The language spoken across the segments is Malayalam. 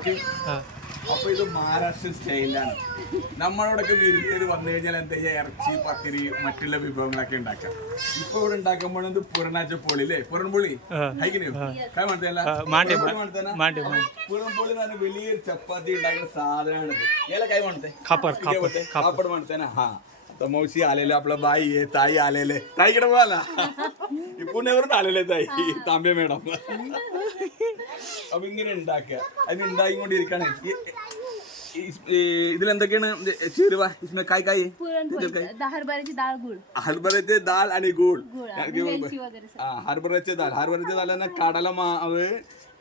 നോക്കി. അപ്പൊ ഇത് മഹാരാഷ്ട്ര സ്റ്റൈലാണ്. നമ്മളോടൊക്കെ വിരുന്നേര് വന്നു കഴിഞ്ഞാൽ എന്താ ചെയ്യുക ഇറച്ചി പത്തിരി മറ്റുള്ള വിഭവങ്ങളൊക്കെ ഉണ്ടാക്കാം. ഇപ്പൊ ഇവിടെ ഉണ്ടാക്കുമ്പോൾ ഇത് പുറനാച്ചപ്പൊളി അല്ലേ? പുറൻപൊളി കഴിക്കണോ കാ വലിയൊരു ചപ്പാത്തി ഉണ്ടാക്കുന്ന സാധനമാണ് ഏല കായ് മണത്തെ കാപ്പട് മണത്തേന ഹാ तमवशी आलेले आपला बाई തായി ताई आलेले ताईकडे बोला पुण्यावरून आलेले ताई तांबे അപ്പൊ ഇങ്ങനെ ഉണ്ടാക്കുക അതിന് ഉണ്ടായിക്കൊണ്ടിരിക്കാണ് ഇതിലെന്തൊക്കെയാണ് ചേരുവ इसमें काय काय आहे? त्याच्यात काय पुरणपोळी हरभऱ्याची डाळ गुळ हरभऱ्याचे दाल आणि गूळ गुळ ഞാൻ आणि കേൾക്കുമ്പോ- वेलची वगैरे ആ ഹർബറച്ച ദാൽ ഹർബറച്ച ദാൽ എന്ന കടലമാവ്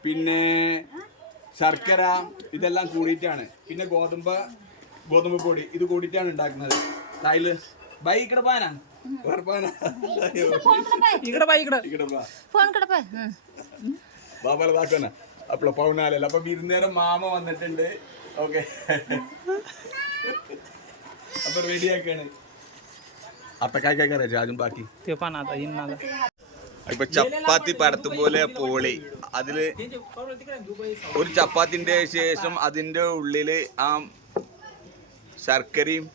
പിന്നെ ശർക്കര ഇതെല്ലാം കൂടിയിട്ടാണ് പിന്നെ ഗോതമ്പ് ഗോതമ്പ് പൊടി ഇത് കൂടിയിട്ടാണ് ഉണ്ടാക്കുന്നത് തായില് ബൈ ഇക്കടെ പാനാ വേറെ പാനാ इकडं बाई इकडं ഇക്കടെ പാ फोन कडे पाय ബാബാല താക്കോന പൗനാലല്ല അപ്പൊ വിരുന്നേരം മാമ വന്നിട്ടുണ്ട്. ഓക്കെ. അപ്പൊ റെഡിയാക്കാണ്. അപ്പൊ ബാക്കി. ഇപ്പൊ ചപ്പാത്തി പരത്തും പോലെ പോളി. അതിൽ ഒരു ചപ്പാത്തിന്റെ ശേഷം അതിന്റെ ഉള്ളിൽ ആ ശർക്കരയും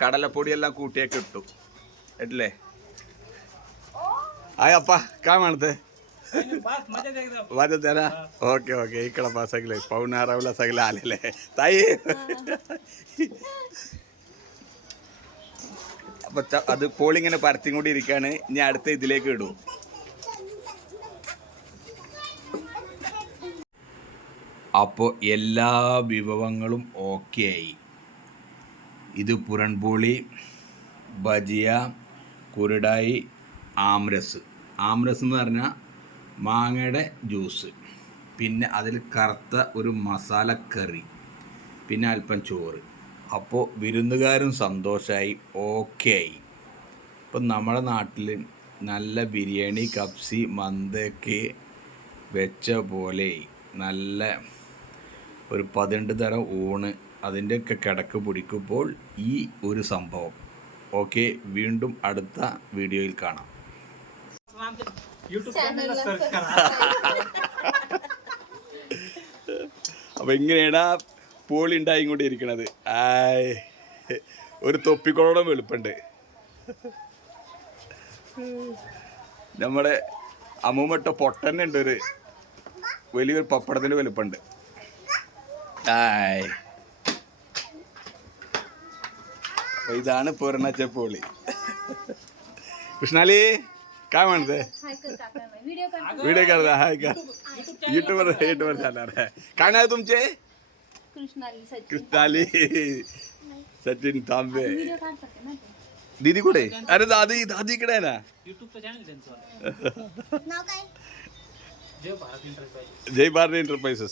കടലപ്പൊടിയെല്ലാം കൂട്ടിയൊക്കെ ഇട്ടു. കേട്ടില്ലേ? ആയപ്പാ കാണത്തെ काय म्हणते वाजत आहे ना ओके ओके इकडं पा सगळे पाहुणारावला सगळे आलेले ताई അപ്പൊ ച- അത് പോളിങ്ങനെ പരത്തിയും കൂടി ഇരിക്കാണ് ഇനി അടുത്ത ഇതിലേക്ക് ഇടൂ അപ്പോൾ എല്ലാ വിഭവങ്ങളും ഓക്കെ ആയി ഇത് പുരൺപോളി ബജിയ കുരുടായി ആംരസ് ആംരസ് എന്ന് പറഞ്ഞാൽ മാങ്ങയുടെ ജ്യൂസ്. പിന്നെ അതിൽ കറുത്ത ഒരു മസാല കറി. പിന്നെ അല്പം ചോറ്. അപ്പോൾ വിരുന്നുകാരും സന്തോഷമായി ഓക്കെ ആയി ഇപ്പം നമ്മുടെ നാട്ടിൽ നല്ല ബിരിയാണി കപ്സി മന്തൊക്കെ വെച്ച പോലെ നല്ല ഒരു പതിനെട്ട് തരം ഊണ് അതിന്റെയൊക്കെ കിടക്ക് പിടിക്കുമ്പോൾ ഈ ഒരു സംഭവം. ഓക്കെ വീണ്ടും അടുത്ത വീഡിയോയിൽ കാണാം. അപ്പൊ ഇങ്ങനെയാണ് ആ പോളി ഉണ്ടായിക്കൊണ്ടിരിക്കണത്. ആയ്. ഒരു തൊപ്പിക്കോളം വെളുപ്പുണ്ട്. നമ്മുടെ അമ്മൂമ്മട്ട പൊട്ടന്നെ ഉണ്ട് ഒരു വലിയൊരു പപ്പടത്തിന്റെ വലുപ്പുണ്ട് ആയ്. ഇതാണ് പൂർണ പോളി. കൃഷ്ണാലി. काय म्हणते? हाय कर टाका व्हिडिओ कर व्हिडिओ करता हाय का? युट्यूबवर युट्यूबवर जाणार आहे. काय नाव तुमचे? कृष्णाली सचिन. तांबे. दीदी कुठे? अरे दादी दादी इकडे आहे ना. युट्यूबचं चॅनल त्यांचं नाव काय? जय भारत इंटरप्राइज